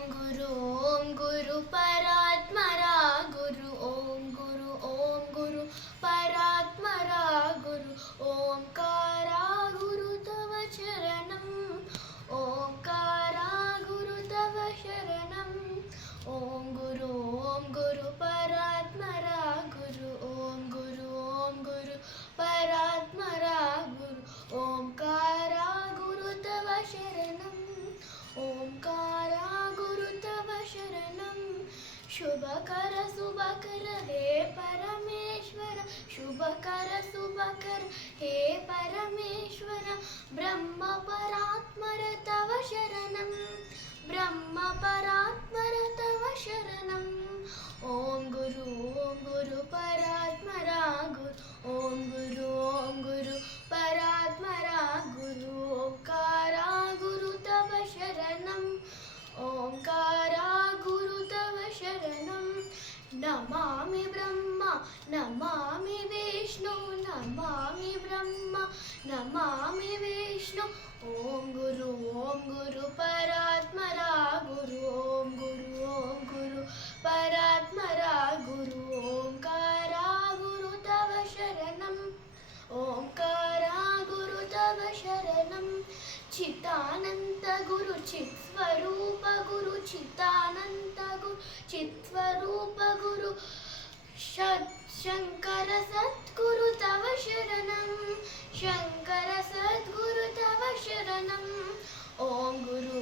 ओम गुरु परात्मरा गुरु ओम गुरु परात्मरा गुरु ओंकारा गुरु तव शरणम् ओंकारा गुरु तव शरणम् ओम गुरु परात्मरा गुरु ओम गुरु परात्मरा गुरु ओंकारा गुरु तव शरणम् ओंकारा गुरु तव शरणम् शुभकर शुभकर हे परमेश्वर शुभकर शुभकर हे परमेश्वर ब्रह्म परात्मर तव शरणम् ब्रह्म परात्मर तव शरणम् ओम गुरु परात्मरा गुरु ओम गुरु परात्मरा गुरु ओंकारा गुरु तव शरणम् ओंकारा गुरु तव शरणम् नमामि ब्रह्मा नमामि विष्णु नमामि ब्रह्मा नमामि विष्णु ओम गुरु परात्मरा गुरु ओम गुरु परात्मरा गुरु ओंकारा गुरु तव शरणम् ओंकारा गुरु तव शरणम् चितानंत गुरु चित्स्वरूप गुरु चितानंत गुरु चित्स्वरूप गुरु शंकर सद्गुरु तव शरणम् शंकर सद्गुरु तव शरणम् ओम गुरु